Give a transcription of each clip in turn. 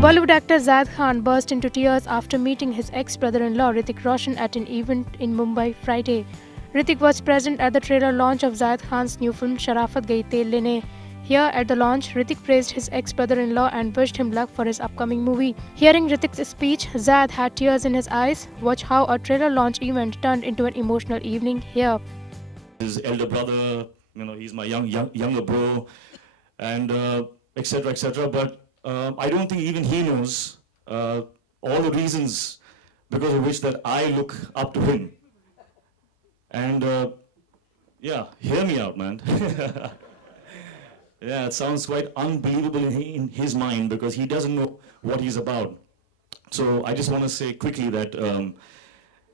Bollywood actor Zayed Khan burst into tears after meeting his ex-brother-in-law Hrithik Roshan at an event in Mumbai Friday. Hrithik was present at the trailer launch of Zayed Khan's new film Sharafat Gayi Tel Lene. Here at the launch, Hrithik praised his ex-brother-in-law and wished him luck for his upcoming movie. Hearing Hrithik's speech, Zayed had tears in his eyes. Watch how a trailer launch event turned into an emotional evening here. His elder brother, he's my younger bro, and etc. etc. But I don't think even he knows all the reasons because of which that I look up to him. And yeah, hear me out, man. Yeah, it sounds quite unbelievable in his mind because he doesn't know what he's about. So I just want to say quickly that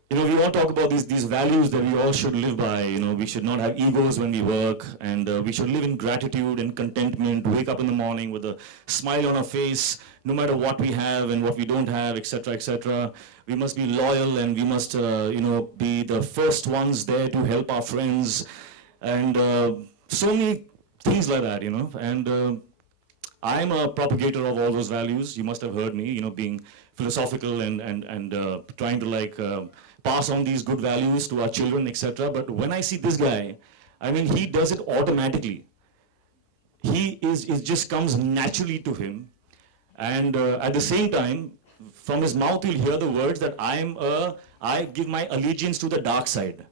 we all talk about these values that we all should live by. We should not have egos when we work, and we should live in gratitude and contentment, wake up in the morning with a smile on our face, no matter what we have and what we don't have, etc., etc. We must be loyal, and we must, be the first ones there to help our friends, and so many things like that, And I'm a propagator of all those values. You must have heard me, being philosophical and trying to pass on these good values to our children, etc. But when I see this guy, he does it automatically. It just comes naturally to him. And at the same time, from his mouth, you'll hear the words that I give my allegiance to the dark side.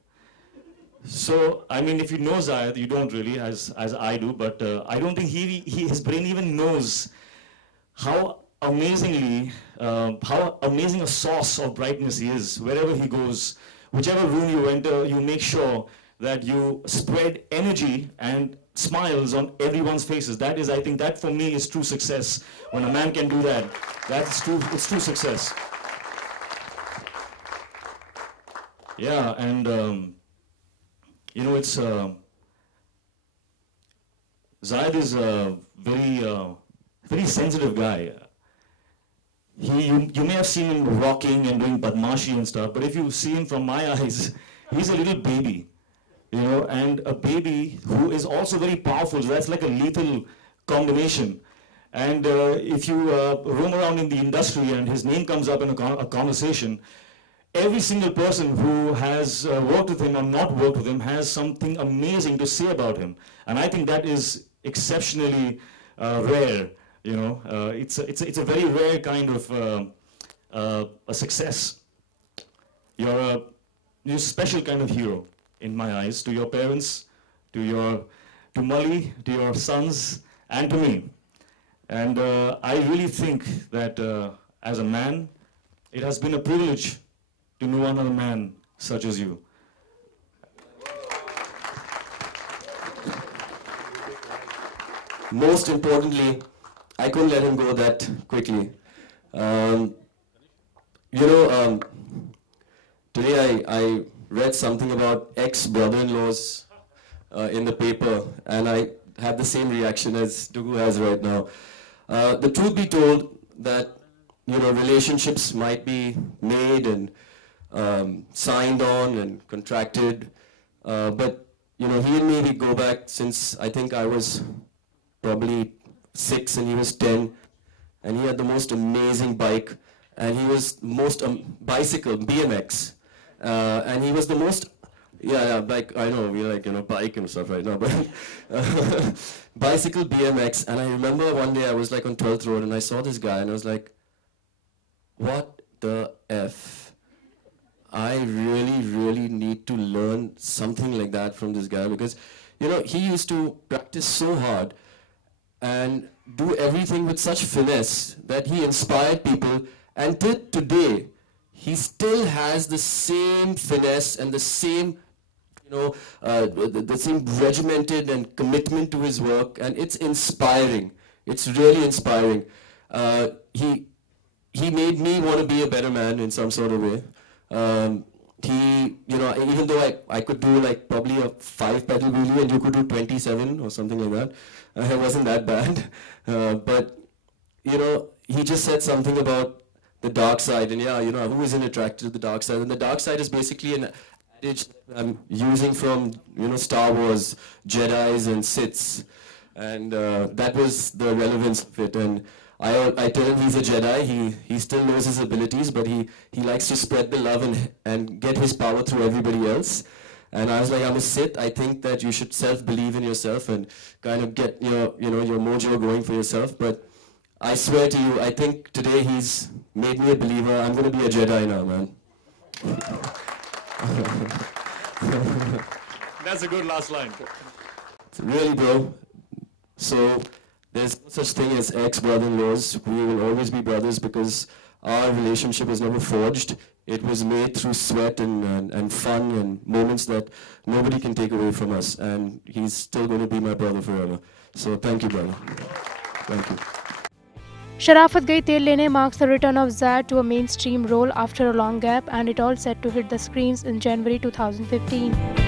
So, if you know Zayed, you don't really, as I do, but I don't think his brain even knows how amazing a source of brightness he is. Wherever he goes, whichever room you enter, you make sure that you spread energy and smiles on everyone's faces. That is, I think, that for me is true success. When a man can do that, it's true success. Yeah, and it's Zayed is a very sensitive guy. You may have seen him rocking and doing badmashi and stuff, but if you see him from my eyes, he's a little baby, and a baby who is also very powerful. So that's like a lethal combination. And if you roam around in the industry and his name comes up in a conversation, every single person who has worked with him or not worked with him has something amazing to say about him. And I think that is exceptionally rare. It's a very rare kind of a success. You're a special kind of hero in my eyes, to your parents, to Mully, to your sons, and to me. And I really think that as a man, it has been a privilege to know another man such as you. Most importantly, I couldn't let him go that quickly. Today I read something about ex-brother-in-laws in the paper, and I had the same reaction as Dugu has right now. The truth be told, that relationships might be made and signed on and contracted, but he and me, we go back since I think I was probably 6 and he was 10, and he had the most amazing bike, and he was most bicycle, BMX, and he was the most, like, I know, we like, bike and stuff right now, but bicycle, BMX, and I remember one day I was like on 12th Road and I saw this guy and I was like, what the F? I really need to learn something like that from this guy, because, he used to practice so hard and do everything with such finesse that he inspired people, and till today, he still has the same finesse and the same, the same regimented and commitment to his work, and it's inspiring. It's really inspiring. He made me want to be a better man in some sort of way. Even though I could do like probably a 5-pedal wheelie and you could do 27 or something like that, it wasn't that bad. But he just said something about the dark side, and who isn't attracted to the dark side? And the dark side is basically an adage I'm using from Star Wars, Jedis and Siths, and that was the relevance of it. And I tell him he's a Jedi. He still knows his abilities, but he likes to spread the love and get his power through everybody else. And I was like, I'm a Sith. I think that you should self-believe in yourself and kind of get your mojo going for yourself. But I swear to you, I think today he's made me a believer. I'm going to be a Jedi now, man. That's a good last line. Really, bro. So there's no such thing as ex-brother-in-laws. We will always be brothers because our relationship was never forged. It was made through sweat and fun and moments that nobody can take away from us. And he's still going to be my brother forever. So thank you, brother. Thank you. Sharafat Gayi Tel Lene marks the return of Zayed to a mainstream role after a long gap, and it all set to hit the screens in January 2015.